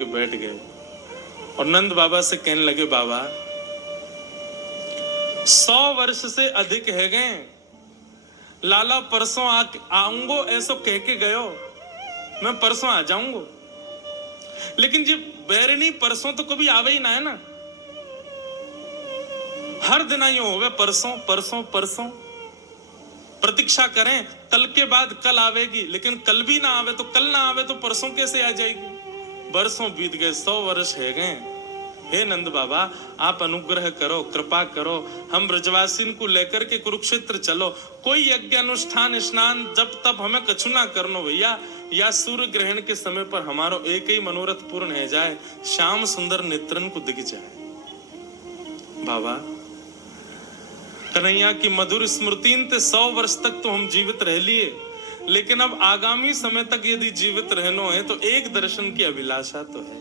बैठ गए और नंद बाबा से कहने लगे, बाबा 100 वर्ष से अधिक है गए, लाला परसों आऊंगो ऐसो कह के गयो, मैं परसों आ जाऊंगो, लेकिन जी बैरनी परसों तो कभी आवे ही ना है ना, हर दिन आई होवे परसों परसों परसों, प्रतीक्षा करें कल के बाद कल आवेगी, लेकिन कल भी ना आवे तो कल ना आवे तो परसों कैसे आ जाएगी। बरसों बीत गए, 100 वर्ष है गए। हे नंद बाबा आप अनुग्रह करो, कृपा करो, हम ब्रजवासिन को लेकर के कुरुक्षेत्र चलो, कोई यज्ञ अनुष्ठान स्नान जब तब हमें कछु ना करनो भैया, या सूर्य ग्रहण के समय पर हमारो एक ही मनोरथ पूर्ण है जाए, श्याम सुंदर नेत्रन को दिख जाए। बाबा कन्हैया की मधुर स्मृतिन ते 100 वर्ष तक तो हम जीवित रह लिए, लेकिन अब आगामी समय तक यदि जीवित रहनो है तो एक दर्शन की अभिलाषा तो है,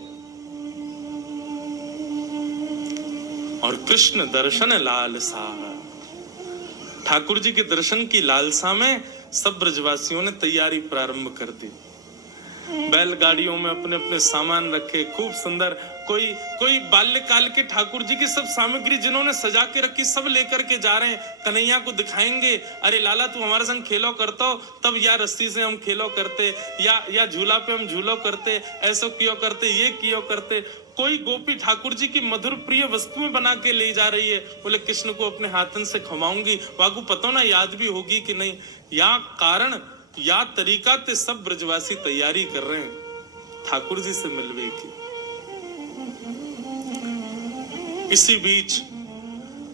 और कृष्ण दर्शन लालसा, ठाकुर जी के दर्शन की लालसा में सब ब्रजवासियों ने तैयारी प्रारंभ कर दी। बैलगाड़ियों में अपने अपने सामान रखे, खूब सुंदर, कोई बाल्यकाल के ठाकुर जी की सब सामग्री जिन्होंने सजा के रखी सब लेकर के जा रहे हैं, कन्हैया को दिखाएंगे, अरे लाला तू हमारे संग खेलो करतो, तब या रस्सी से हम खेलो करते, या झूला पे हम झूलो करते, ऐसो क्यों करते, ये क्यों करते। कोई गोपी ठाकुर जी की मधुर प्रिय वस्तुएं बना के ले जा रही है, बोले कृष्ण को अपने हाथन से खवाऊंगी, वागू पतो ना याद भी होगी कि नहीं, या कारण या तरीका ते सब ब्रजवासी तैयारी कर रहे हैं ठाकुर जी से मिलने की। इसी बीच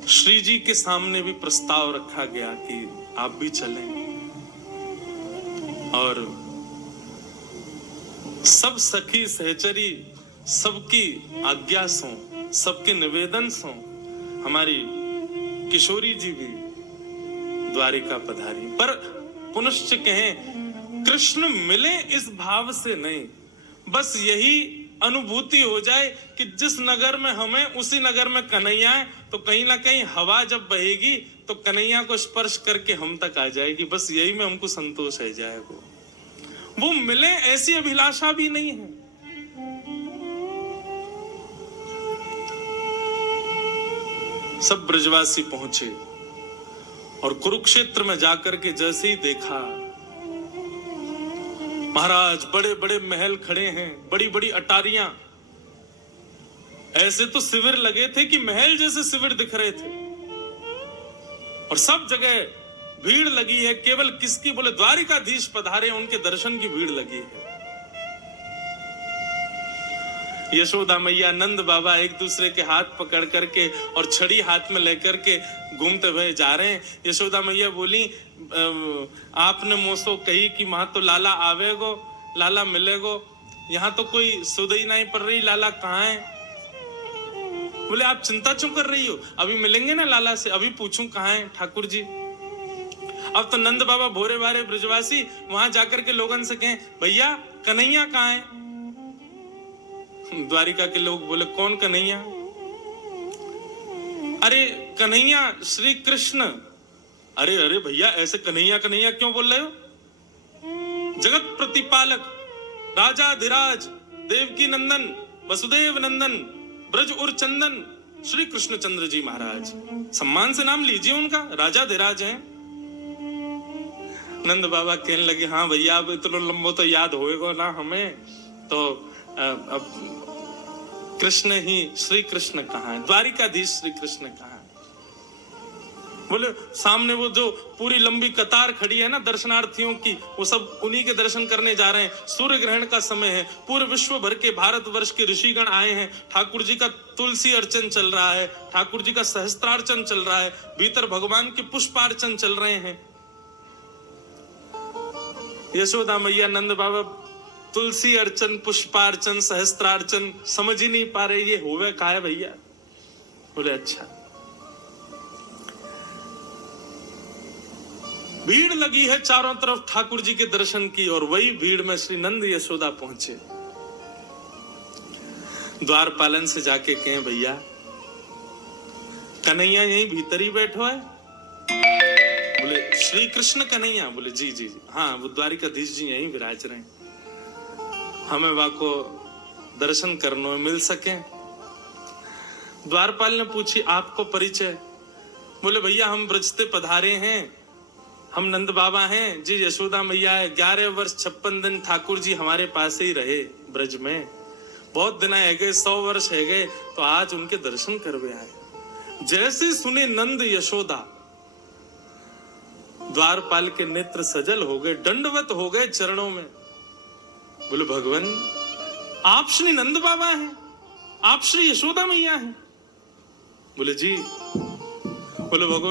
श्री जी के सामने भी प्रस्ताव रखा गया कि आप भी चलें, और सब सखी सहचरी सबकी आज्ञा सो, सबके निवेदन सो हमारी किशोरी जी भी द्वारिका पधारी। पर पुनश्च कहें कृष्ण मिले इस भाव से नहीं, बस यही अनुभूति हो जाए कि जिस नगर में हमें उसी नगर में कन्हैया है, तो कहीं ना कहीं हवा जब बहेगी तो कन्हैया को स्पर्श करके हम तक आ जाएगी, बस यही में हमको संतोष है जाए। वो मिले ऐसी अभिलाषा भी नहीं है। सब ब्रजवासी पहुंचे और कुरुक्षेत्र में जाकर के जैसे ही देखा, महाराज बड़े बड़े महल खड़े हैं, बड़ी बड़ी अटारियां, ऐसे तो शिविर लगे थे कि महल जैसे शिविर दिख रहे थे, और सब जगह भीड़ लगी है। केवल किसकी, बोले द्वारिकाधीश पधारे, उनके दर्शन की भीड़ लगी है। यशोदा मैया नंद बाबा एक दूसरे के हाथ पकड़ करके और छड़ी हाथ में लेकर के घूमते हुए जा रहे हैं। यशोदा मैया बोली, आपने मोसो कही कि वहां तो लाला आवेगो, लाला मिलेगो, यहाँ तो कोई सुध ही नहीं पड़ रही, लाला कहाँ है। बोले आप चिंता क्यों कर रही हो, अभी मिलेंगे ना लाला से, अभी पूछूं कहाँ है ठाकुर जी। अब तो नंद बाबा भोरे भारे ब्रजवासी वहां जाकर के लोगन से कहें, भैया कन्हैया कहाँ है। द्वारिका के लोग बोले, कौन कन्हैया। अरे कन्हैया श्री कृष्ण। अरे अरे भैया ऐसे कन्हैया कन्हैया क्यों बोल रहे हो, जगत प्रतिपालक राजाधिराज देवकी नंदन वसुदेव नंदन ब्रज उर चंदन श्री कृष्ण चंद्र जी महाराज, सम्मान से नाम लीजिए उनका, राजाधिराज हैं। नंद बाबा कहने लगे, हाँ भैया अब इतना लंबो तो याद होएगा ना हमें, तो अब कृष्ण ही, श्री कृष्ण कहाँ है, द्वारिकाधीश श्री कृष्ण कहाँ है। बोले सामने वो जो पूरी लंबी कतार खड़ी है ना दर्शनार्थियों की, वो सब उन्हीं के दर्शन करने जा रहे हैं। सूर्य ग्रहण का समय है, पूरे विश्व भर के भारतवर्ष के ऋषिगण आए हैं, ठाकुर जी का तुलसी अर्चन चल रहा है, ठाकुर जी का सहस्त्रार्चन चल रहा है, भीतर भगवान के पुष्पार्चन चल रहे हैं। यशोदा मैया नंद बाबा तुलसी अर्चन पुष्पार्चन सहस्त्रार्चन समझ ही नहीं पा रहे, ये होवे का है भैया। बोले अच्छा। भीड़ लगी है चारों तरफ ठाकुर जी के दर्शन की, और वही भीड़ में श्री नंद यशोदा पहुंचे। द्वारपालन से जाके कहें, भैया कन्हैया यहीं भीतर ही बैठो है। बोले श्री कृष्ण कन्हैया। बोले जी जी हाँ, वो द्वारिकाधीश जी यहीं विराज रहे हैं, हमें वाको दर्शन करने में मिल सके। द्वारपाल ने पूछी आपको परिचय? बोले भैया हम ब्रज से पधारे हैं, हम नंद बाबा हैं जी, यशोदा मैया है। 11 वर्ष 56 दिन ठाकुर जी हमारे पास ही रहे ब्रज में, बहुत दिन है गए, 100 वर्ष है गए, तो आज उनके दर्शन करवे आए। जैसे सुने नंद यशोदा, द्वारपाल के नेत्र सजल हो गए, दंडवत हो गए चरणों में। बोले भगवान आप श्री नंद बाबा हैं, आप श्री यशोदा मैया हैं? बोले जी। बोले भगवान